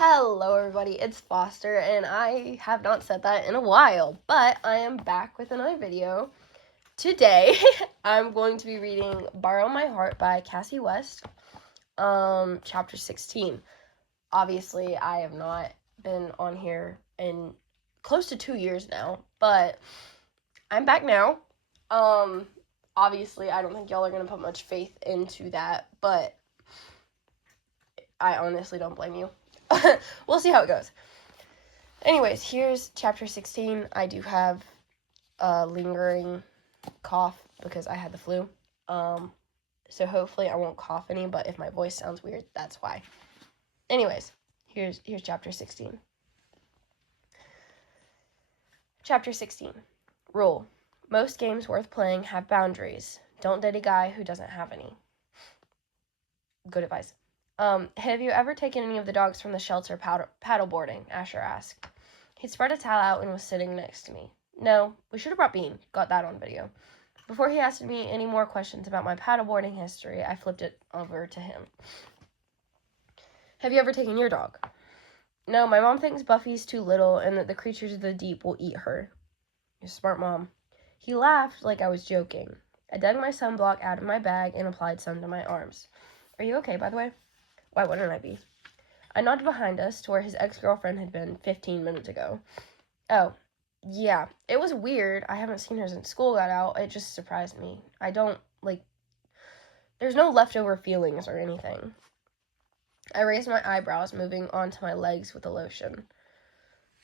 Hello everybody, it's Foster, and I have not said that in a while, but I am back with another video. Today, I'm going to be reading Borrow My Heart by Kasie West, chapter 16. Obviously, I have not been on here in close to 2 years now, but I'm back now. Obviously, I don't think y'all are going to put much faith into that, but I honestly don't blame you. We'll see how it goes. Anyways, here's chapter 16. I do have a lingering cough because I had the flu. So hopefully I won't cough any, but if my voice sounds weird, that's why. Anyways, here's chapter 16. Chapter 16. Rule. Most games worth playing have boundaries. Don't date a guy who doesn't have any. Good advice. Have you ever taken any of the dogs from the shelter paddleboarding? Asher asked. He spread a towel out and was sitting next to me. No, we should have brought Bean. Got that on video. Before he asked me any more questions about my paddleboarding history, I flipped it over to him. Have you ever taken your dog? No, my mom thinks Buffy's too little and that the creatures of the deep will eat her. You're a smart mom. He laughed like I was joking. I dug my sunblock out of my bag and applied some to my arms. Are you okay, by the way? Why wouldn't I be? I nodded behind us to where his ex-girlfriend had been 15 minutes ago. Oh, yeah, it was weird. I haven't seen her since school got out. It just surprised me. There's no leftover feelings or anything. I raised my eyebrows, moving onto my legs with the lotion.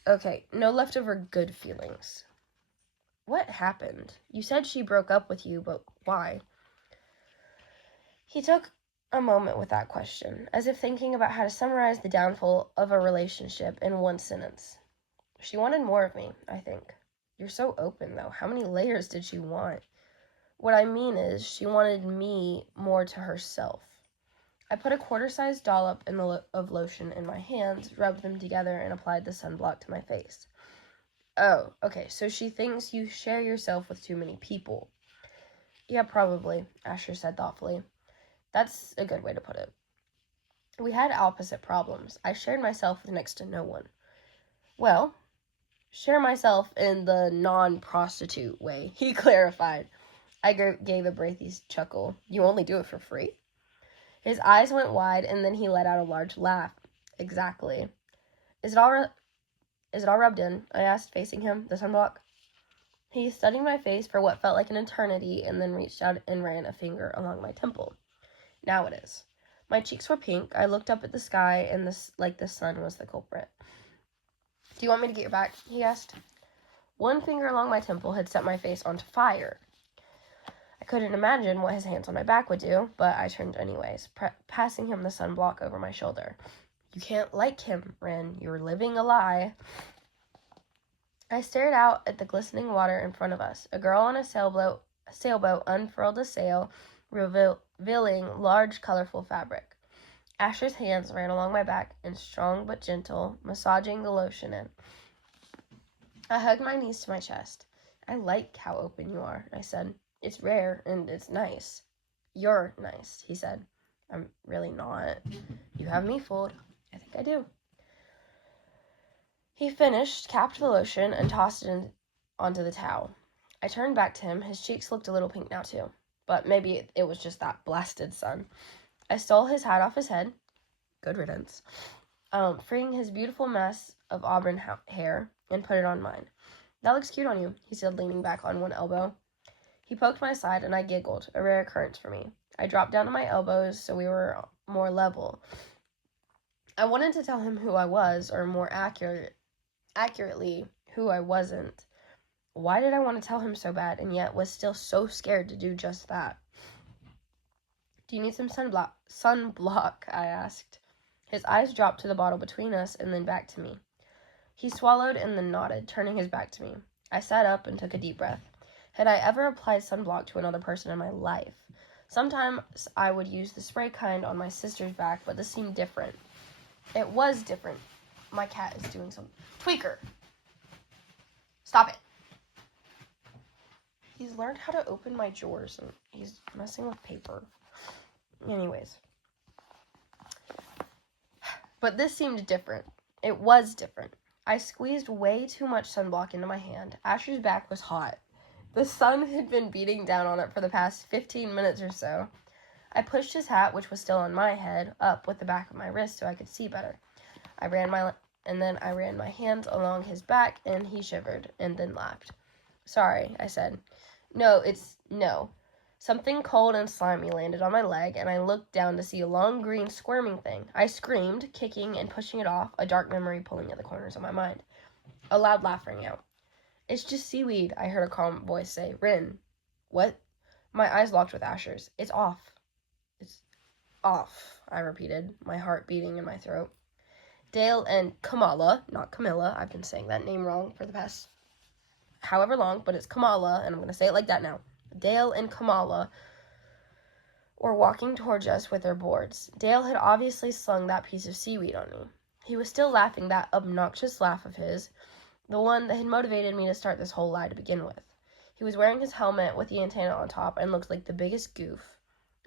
Okay, no leftover good feelings. What happened? You said she broke up with you, but why? He took a moment with that question, as if thinking about how to summarize the downfall of a relationship in one sentence. She wanted more of me, I think. You're so open, though. How many layers did she want? What I mean is, she wanted me more to herself. I put a quarter-sized dollop of lotion in my hands, rubbed them together, and applied the sunblock to my face. Oh, okay, so she thinks you share yourself with too many people. Yeah, probably, Asher said thoughtfully. That's a good way to put it. We had opposite problems. I shared myself with next to no one. Well, share myself in the non-prostitute way, he clarified. I gave a breathy chuckle. You only do it for free? His eyes went wide, and then he let out a large laugh. Exactly. Is it all rubbed in? I asked, facing him, the sunblock. He studied my face for what felt like an eternity, and then reached out and ran a finger along my temple. Now it is. My cheeks were pink. I looked up at the sky, and the sun was the culprit. Do you want me to get your back? He asked. One finger along my temple had set my face onto fire. I couldn't imagine what his hands on my back would do, but I turned anyways, passing him the sunblock over my shoulder. You can't like him, Ren. You're living a lie. I stared out at the glistening water in front of us. A girl on a sailboat unfurled a sail, revealing large, colorful fabric. Asher's hands ran along my back, and strong but gentle, massaging the lotion in. I hugged my knees to my chest. I like how open you are, I said. It's rare, and it's nice. You're nice, he said. I'm really not. You have me fooled. I think I do. He finished, capped the lotion, and tossed it onto the towel. I turned back to him. His cheeks looked a little pink now, too. But maybe it was just that blasted sun. I stole his hat off his head. Good riddance. Freeing his beautiful mess of auburn hair, and put it on mine. That looks cute on you, he said, leaning back on one elbow. He poked my side, and I giggled, a rare occurrence for me. I dropped down to my elbows so we were more level. I wanted to tell him who I was, or more accurately, who I wasn't. Why did I want to tell him so bad, and yet was still so scared to do just that? Do you need some sunblock, I asked. His eyes dropped to the bottle between us, and then back to me. He swallowed and then nodded, turning his back to me. I sat up and took a deep breath. Had I ever applied sunblock to another person in my life? Sometimes I would use the spray kind on my sister's back, but this seemed different. It was different. My cat is doing some tweaker. Stop it. He's learned how to open my drawers, and he's messing with paper. Anyways. But this seemed different. It was different. I squeezed way too much sunblock into my hand. Asher's back was hot. The sun had been beating down on it for the past 15 minutes or so. I pushed his hat, which was still on my head, up with the back of my wrist so I could see better. I ran my hands along his back, and he shivered, and then laughed. Sorry, I said. No. Something cold and slimy landed on my leg, and I looked down to see a long green squirming thing. I screamed, kicking and pushing it off, a dark memory pulling at the corners of my mind. A loud laugh rang out. It's just seaweed, I heard a calm voice say. Rin. What? My eyes locked with Asher's. It's off. It's off, I repeated, my heart beating in my throat. Dale and Kamala, not Camilla, I've been saying that name wrong for the past however long, but it's Kamala, and I'm going to say it like that now. Dale and Kamala were walking towards us with their boards. Dale had obviously slung that piece of seaweed on me. He was still laughing that obnoxious laugh of his, the one that had motivated me to start this whole lie to begin with. He was wearing his helmet with the antenna on top and looked like the biggest goof.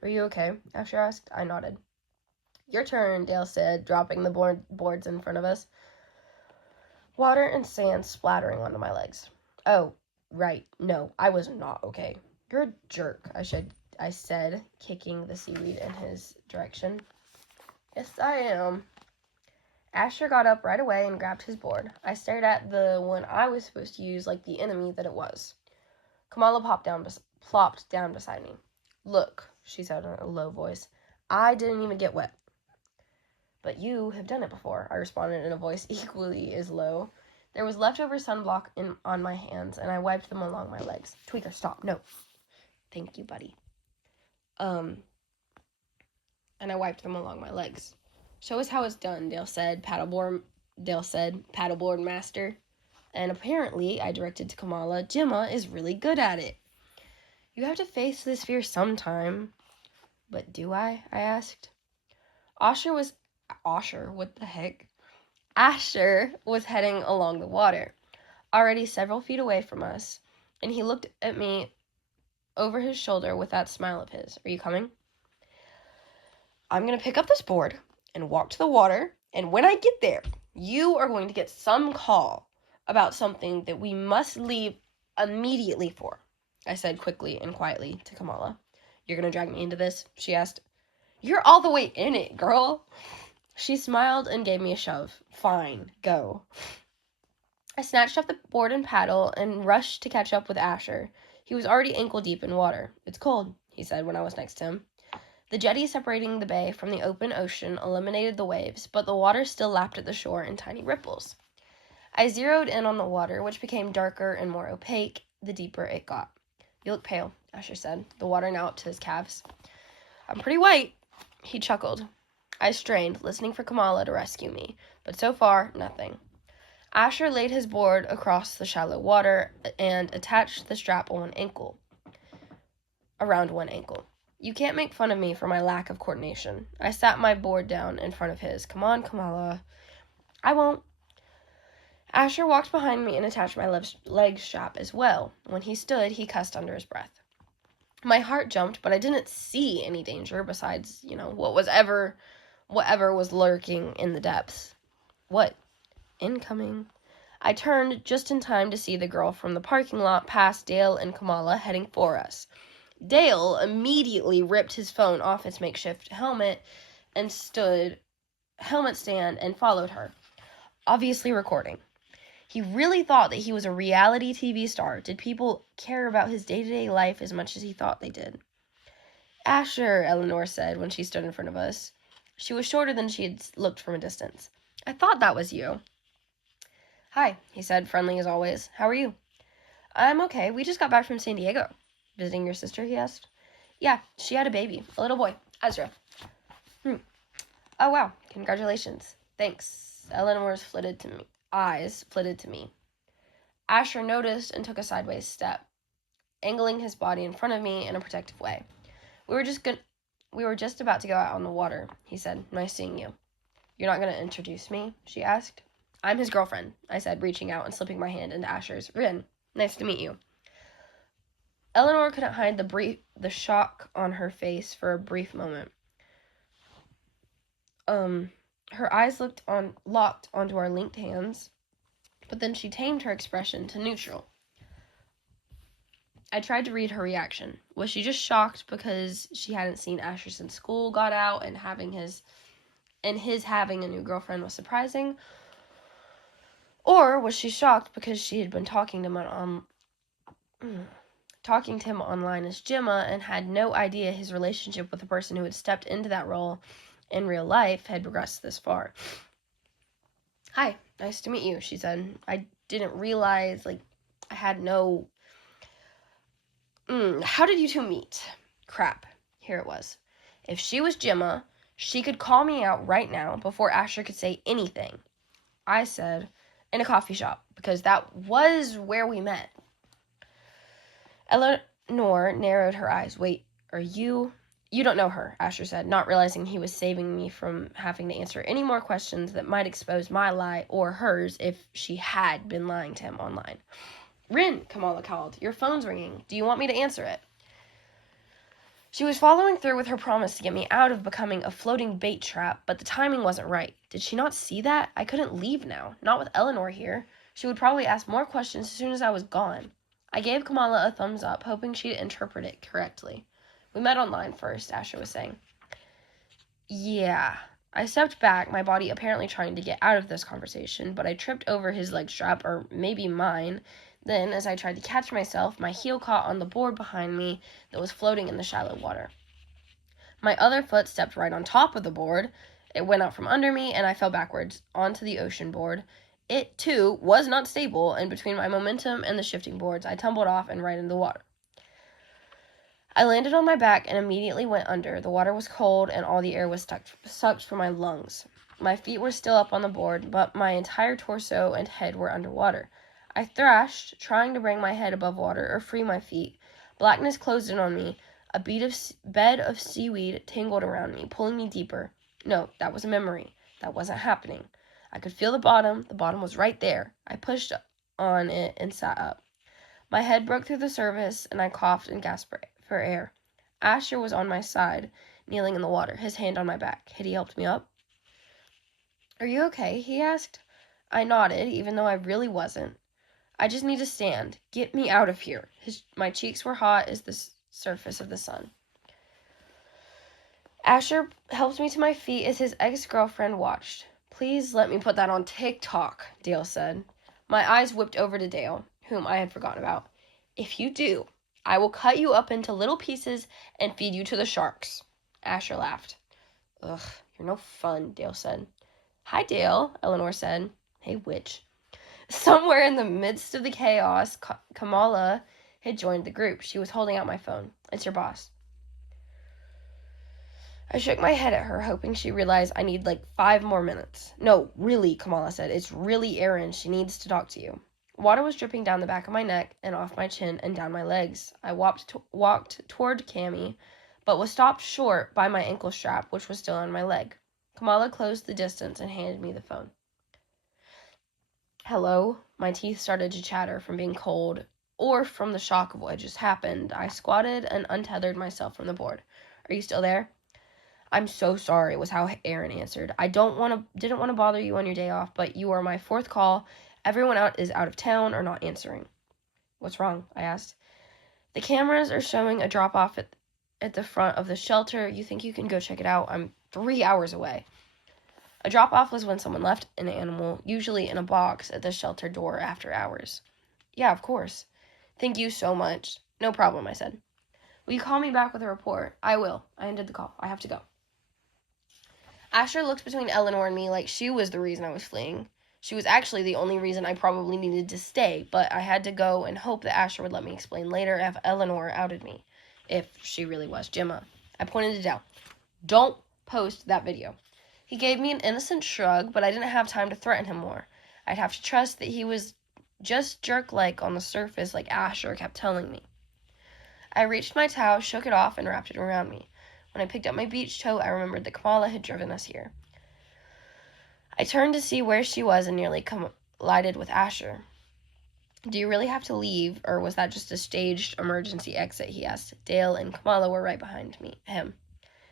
Are you okay? Asher asked. I nodded. Your turn, Dale said, dropping the boards in front of us. Water and sand splattering onto my legs. Oh, right. No, I was not okay. You're a jerk, I said, kicking the seaweed in his direction. Yes, I am. Asher got up right away and grabbed his board. I stared at the one I was supposed to use like the enemy that it was. Kamala plopped down beside me. Look, she said in a low voice. I didn't even get wet. But you have done it before, I responded in a voice equally as low. There was leftover sunblock on my hands, and I wiped them along my legs. Tweaker, stop. No. Thank you, buddy. And I wiped them along my legs. Show us how it's done, Dale said, paddleboard master. And apparently, I directed to Kamala, Gemma is really good at it. You have to face this fear sometime. But do I asked. Asher, what the heck? Asher was heading along the water, already several feet away from us, and he looked at me over his shoulder with that smile of his. Are you coming? I'm going to pick up this board and walk to the water, and when I get there, you are going to get some call about something that we must leave immediately for, I said quickly and quietly to Kamala. You're going to drag me into this? She asked. You're all the way in it, girl. She smiled and gave me a shove. Fine, go. I snatched up the board and paddle and rushed to catch up with Asher. He was already ankle-deep in water. It's cold, he said when I was next to him. The jetty separating the bay from the open ocean eliminated the waves, but the water still lapped at the shore in tiny ripples. I zeroed in on the water, which became darker and more opaque the deeper it got. You look pale, Asher said, the water now up to his calves. I'm pretty white, he chuckled. I strained, listening for Kamala to rescue me, but so far, nothing. Asher laid his board across the shallow water and attached the strap on around one ankle. You can't make fun of me for my lack of coordination. I sat my board down in front of his. Come on, Kamala. I won't. Asher walked behind me and attached my leg strap as well. When he stood, he cussed under his breath. My heart jumped, but I didn't see any danger besides, whatever was lurking in the depths. What? Incoming. I turned just in time to see the girl from the parking lot pass Dale and Kamala heading for us. Dale immediately ripped his phone off its makeshift helmet stand and followed her, obviously recording. He really thought that he was a reality TV star. Did people care about his day-to-day life as much as he thought they did? Asher, Eleanor said when she stood in front of us. She was shorter than she had looked from a distance. I thought that was you. Hi, he said, friendly as always. How are you? I'm okay. We just got back from San Diego. Visiting your sister, he asked. Yeah, she had a baby, a little boy, Ezra. Oh, wow. Congratulations. Thanks. Eleanor's eyes flitted to me. Asher noticed and took a sideways step, angling his body in front of me in a protective way. We were just about to go out on the water, he said. Nice seeing you. You're not going to introduce me? She asked. I'm his girlfriend, I said, reaching out and slipping my hand into Asher's. Rin, nice to meet you. Eleanor couldn't hide the shock on her face for a brief moment. Her eyes locked onto our linked hands, but then she tamed her expression to neutral. I tried to read her reaction. Was she just shocked because she hadn't seen Asher since school got out and his having a new girlfriend was surprising? Or was she shocked because she had been talking to him online as Gemma and had no idea his relationship with the person who had stepped into that role in real life had progressed this far? Hi, nice to meet you, she said. I didn't realize, I had no... How did you two meet? Crap. Here it was. If she was Gemma, she could call me out right now before Asher could say anything. I said, in a coffee shop, because that was where we met. Eleanor narrowed her eyes. Wait, are you... You don't know her, Asher said, not realizing he was saving me from having to answer any more questions that might expose my lie or hers if she had been lying to him online. Rin, Kamala called. Your phone's ringing. Do you want me to answer it? She was following through with her promise to get me out of becoming a floating bait trap, but the timing wasn't right. Did she not see that? I couldn't leave now, not with Eleanor here. She would probably ask more questions as soon as I was gone. I gave Kamala a thumbs up, hoping she'd interpret it correctly. We met online first, Asher was saying. Yeah. I stepped back, my body apparently trying to get out of this conversation, but I tripped over his leg strap, or maybe mine. Then, as I tried to catch myself, my heel caught on the board behind me that was floating in the shallow water. My other foot stepped right on top of the board. It went out from under me, and I fell backwards onto the ocean board. It, too, was not stable, and between my momentum and the shifting boards, I tumbled off and right into the water. I landed on my back and immediately went under. The water was cold, and all the air was sucked from my lungs. My feet were still up on the board, but my entire torso and head were underwater. I thrashed, trying to bring my head above water or free my feet. Blackness closed in on me. A bed of seaweed tangled around me, pulling me deeper. No, that was a memory. That wasn't happening. I could feel the bottom. The bottom was right there. I pushed on it and sat up. My head broke through the surface, and I coughed and gasped for air. Asher was on my side, kneeling in the water, his hand on my back. Had he helped me up? Are you okay? He asked. I nodded, even though I really wasn't. I just need to stand. Get me out of here. My cheeks were hot as the surface of the sun. Asher helped me to my feet as his ex-girlfriend watched. Please let me put that on TikTok, Dale said. My eyes whipped over to Dale, whom I had forgotten about. If you do, I will cut you up into little pieces and feed you to the sharks. Asher laughed. Ugh, you're no fun, Dale said. Hi, Dale, Eleanor said. Hey, witch. Somewhere in the midst of the chaos, Kamala had joined the group. She was holding out my phone. It's your boss. I shook my head at her, hoping she realized I need 5 more minutes. No, really, Kamala said. It's really Erin. She needs to talk to you. Water was dripping down the back of my neck and off my chin and down my legs. I walked toward Cammy, but was stopped short by my ankle strap, which was still on my leg. Kamala closed the distance and handed me the phone. Hello? My teeth started to chatter from being cold or from the shock of what had just happened. I squatted and untethered myself from the board. Are you still there? I'm so sorry, was how Erin answered. I didn't want to bother you on your day off, but you are my 4th call. Everyone is out of town or not answering. What's wrong? I asked. The cameras are showing a drop-off at the front of the shelter. You think you can go check it out? I'm 3 hours away. A drop-off was when someone left an animal, usually in a box, at the shelter door after hours. Yeah, of course. Thank you so much. No problem, I said. Will you call me back with a report? I will. I ended the call. I have to go. Asher looked between Eleanor and me like she was the reason I was fleeing. She was actually the only reason I probably needed to stay, but I had to go and hope that Asher would let me explain later if Eleanor outed me. If she really was Gemma. I pointed to Dale. Don't post that video. He gave me an innocent shrug, but I didn't have time to threaten him more. I'd have to trust that he was just jerk-like on the surface like Asher kept telling me. I reached my towel, shook it off, and wrapped it around me. When I picked up my beach tote, I remembered that Kamala had driven us here. I turned to see where she was and nearly collided with Asher. Do you really have to leave, or was that just a staged emergency exit, he asked. Dale and Kamala were right behind him.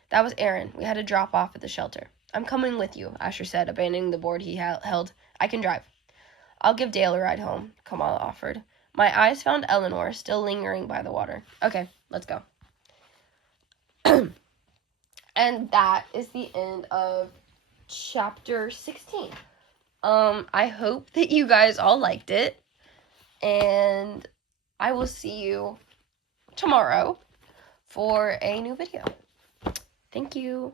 That was Erin. We had to drop off at the shelter. I'm coming with you, Asher said, abandoning the board he held. I can drive. I'll give Dale a ride home, Kamala offered. My eyes found Eleanor, still lingering by the water. Okay, let's go. And that is the end of chapter 16. I hope that you guys all liked it, and I will see you tomorrow for a new video. Thank you.